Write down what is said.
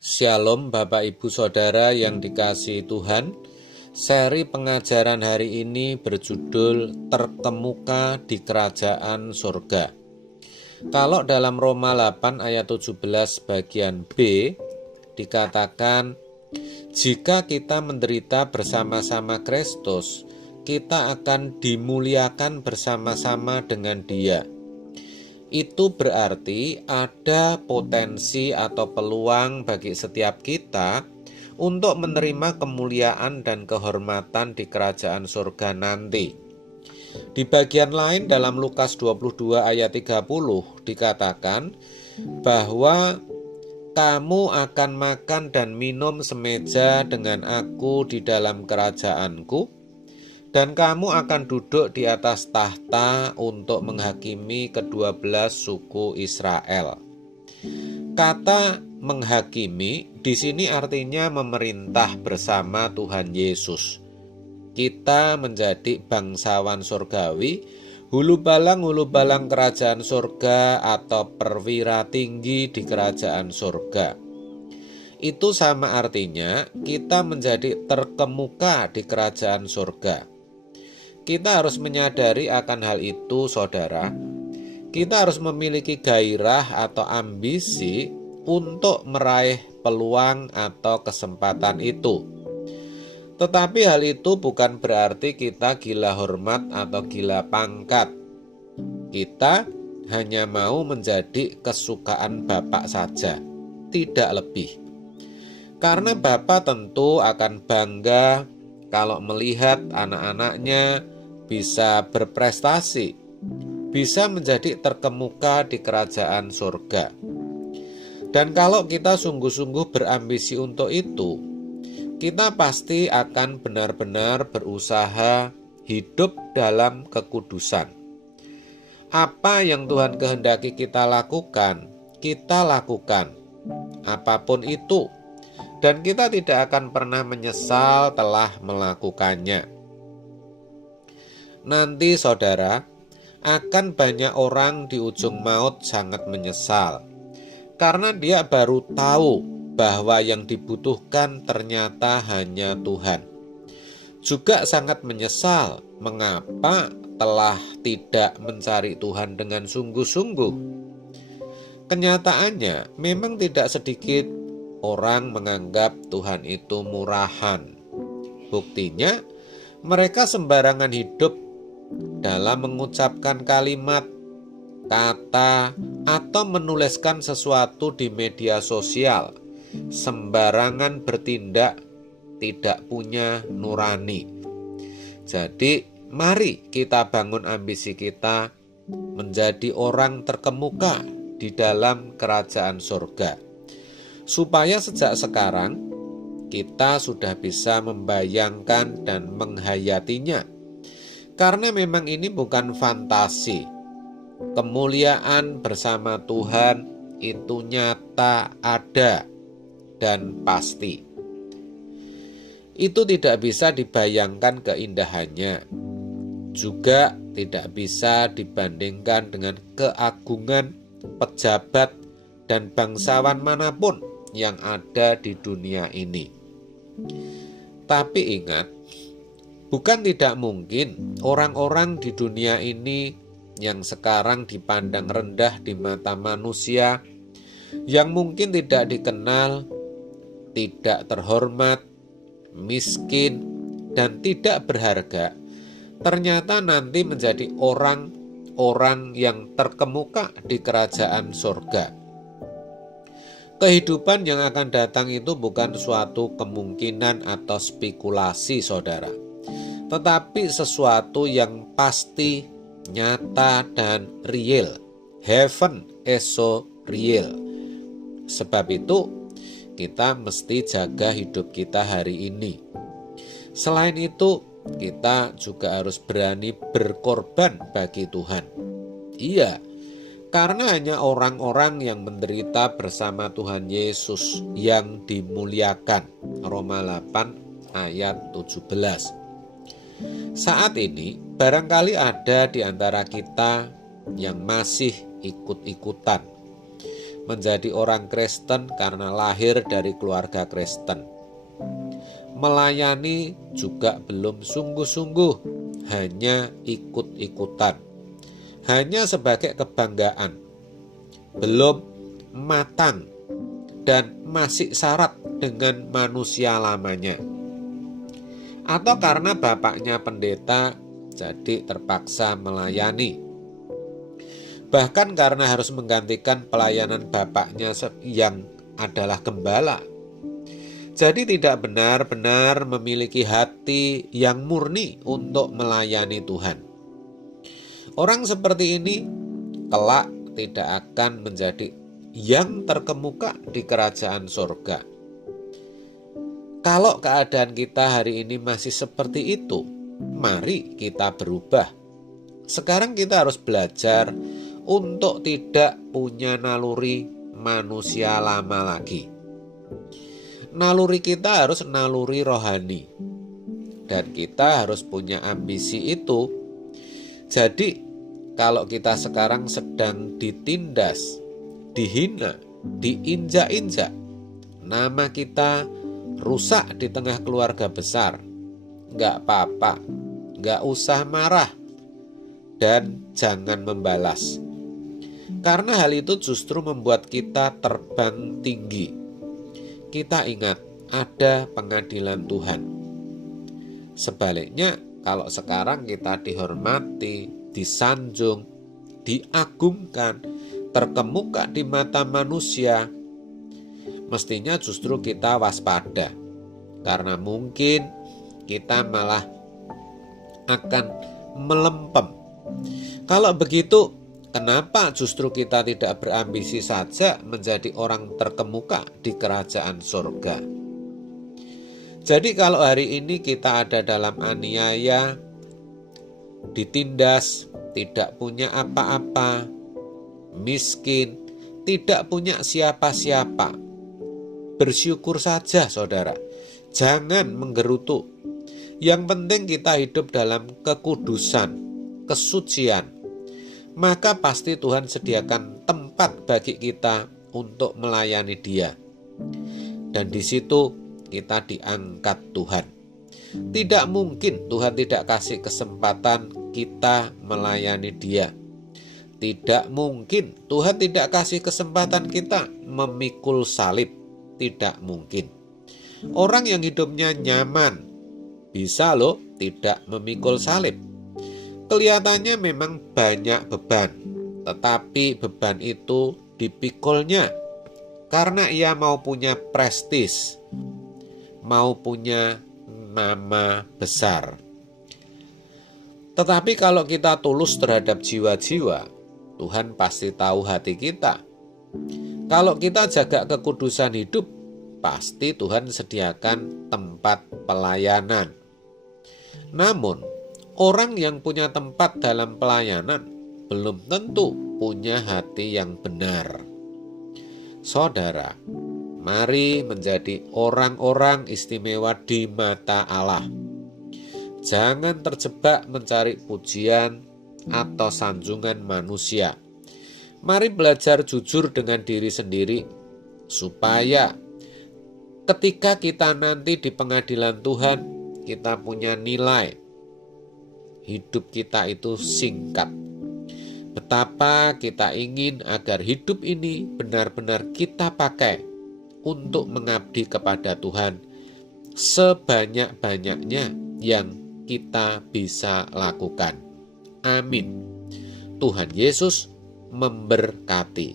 Shalom Bapak Ibu Saudara yang dikasihi Tuhan. Seri pengajaran hari ini berjudul Terkemuka di Kerajaan Surga. Kalau dalam Roma 8 ayat 17 bagian B dikatakan, jika kita menderita bersama-sama Kristus, kita akan dimuliakan bersama-sama dengan Dia. Itu berarti ada potensi atau peluang bagi setiap kita untuk menerima kemuliaan dan kehormatan di kerajaan surga nanti. Di bagian lain dalam Lukas 22 ayat 30 dikatakan bahwa kamu akan makan dan minum semeja dengan aku di dalam kerajaanku, dan kamu akan duduk di atas tahta untuk menghakimi ke-12 suku Israel. Kata menghakimi di sini artinya memerintah bersama Tuhan Yesus. Kita menjadi bangsawan surgawi, hulu balang kerajaan surga atau perwira tinggi di kerajaan surga. Itu sama artinya kita menjadi terkemuka di kerajaan surga. Kita harus menyadari akan hal itu, saudara. Kita harus memiliki gairah atau ambisi untuk meraih peluang atau kesempatan itu. Tetapi hal itu bukan berarti kita gila hormat atau gila pangkat. Kita hanya mau menjadi kesukaan Bapak saja, tidak lebih. Karena Bapak tentu akan bangga kalau melihat anak-anaknya bisa berprestasi, bisa menjadi terkemuka di kerajaan surga. Dan kalau kita sungguh-sungguh berambisi untuk itu, kita pasti akan benar-benar berusaha hidup dalam kekudusan. Apa yang Tuhan kehendaki kita lakukan, apapun itu. Dan kita tidak akan pernah menyesal telah melakukannya. Nanti saudara, akan banyak orang di ujung maut sangat menyesal karena dia baru tahu bahwa yang dibutuhkan ternyata hanya Tuhan. Juga sangat menyesal mengapa telah tidak mencari Tuhan dengan sungguh-sungguh. Kenyataannya memang tidak sedikit orang menganggap Tuhan itu murahan. Buktinya mereka sembarangan hidup dalam mengucapkan kalimat, kata, atau menuliskan sesuatu di media sosial, sembarangan bertindak, tidak punya nurani. Jadi, mari kita bangun ambisi kita menjadi orang terkemuka di dalam kerajaan surga. Supaya sejak sekarang, kita sudah bisa membayangkan dan menghayatinya. Karena memang ini bukan fantasi. Kemuliaan bersama Tuhan itu nyata, ada, dan pasti. Itu tidak bisa dibayangkan keindahannya. Juga tidak bisa dibandingkan dengan keagungan pejabat dan bangsawan manapun yang ada di dunia ini. Tapi ingat, bukan tidak mungkin orang-orang di dunia ini yang sekarang dipandang rendah di mata manusia, yang mungkin tidak dikenal, tidak terhormat, miskin, dan tidak berharga, ternyata nanti menjadi orang-orang yang terkemuka di kerajaan surga. Kehidupan yang akan datang itu bukan suatu kemungkinan atau spekulasi, saudara, tetapi sesuatu yang pasti, nyata, dan real. Heaven is so real. Sebab itu, kita mesti jaga hidup kita hari ini. Selain itu, kita juga harus berani berkorban bagi Tuhan. Iya, karena hanya orang-orang yang menderita bersama Tuhan Yesus yang dimuliakan. Roma 8 ayat 17. Saat ini barangkali ada di antara kita yang masih ikut-ikutan menjadi orang Kristen karena lahir dari keluarga Kristen. Melayani juga belum sungguh-sungguh, hanya ikut-ikutan, hanya sebagai kebanggaan, belum matang dan masih syarat dengan manusia lamanya. Atau karena bapaknya pendeta, jadi terpaksa melayani. Bahkan karena harus menggantikan pelayanan bapaknya yang adalah gembala. Jadi tidak benar-benar memiliki hati yang murni untuk melayani Tuhan. Orang seperti ini kelak tidak akan menjadi yang terkemuka di kerajaan surga. Kalau keadaan kita hari ini masih seperti itu, mari kita berubah. Sekarang kita harus belajar untuk tidak punya naluri manusia lama lagi. Naluri kita harus naluri rohani. Dan kita harus punya ambisi itu. Jadi kalau kita sekarang sedang ditindas, dihina, diinjak-injak, nama kita rusak di tengah keluarga besar, gak apa-apa, gak usah marah, dan jangan membalas. Karena hal itu justru membuat kita terbang tinggi. Kita ingat ada pengadilan Tuhan. Sebaliknya, kalau sekarang kita dihormati, disanjung, diagungkan, terkemuka di mata manusia, mestinya justru kita waspada. Karena mungkin kita malah akan melempem. Kalau begitu, kenapa justru kita tidak berambisi saja menjadi orang terkemuka di kerajaan surga? Jadi kalau hari ini kita ada dalam aniaya, ditindas, tidak punya apa-apa, miskin, tidak punya siapa-siapa, bersyukur saja saudara. Jangan menggerutu. Yang penting kita hidup dalam kekudusan, kesucian. Maka pasti Tuhan sediakan tempat bagi kita untuk melayani Dia. Dan di situ kita diangkat Tuhan. Tidak mungkin Tuhan tidak kasih kesempatan kita melayani Dia. Tidak mungkin Tuhan tidak kasih kesempatan kita memikul salib. Tidak mungkin. Orang yang hidupnya nyaman bisa loh tidak memikul salib. Kelihatannya memang banyak beban, tetapi beban itu dipikulnya karena ia mau punya prestis, mau punya nama besar. Tetapi kalau kita tulus terhadap jiwa-jiwa, Tuhan pasti tahu hati kita. Kalau kita jaga kekudusan hidup, pasti Tuhan sediakan tempat pelayanan. Namun, orang yang punya tempat dalam pelayanan belum tentu punya hati yang benar. Saudara, mari menjadi orang-orang istimewa di mata Allah. Jangan terjebak mencari pujian atau sanjungan manusia. Mari belajar jujur dengan diri sendiri, supaya ketika kita nanti di pengadilan Tuhan, kita punya nilai. Hidup kita itu singkat. Betapa kita ingin agar hidup ini benar-benar kita pakai untuk mengabdi kepada Tuhan sebanyak-banyaknya yang kita bisa lakukan. Amin. Tuhan Yesus memberkati.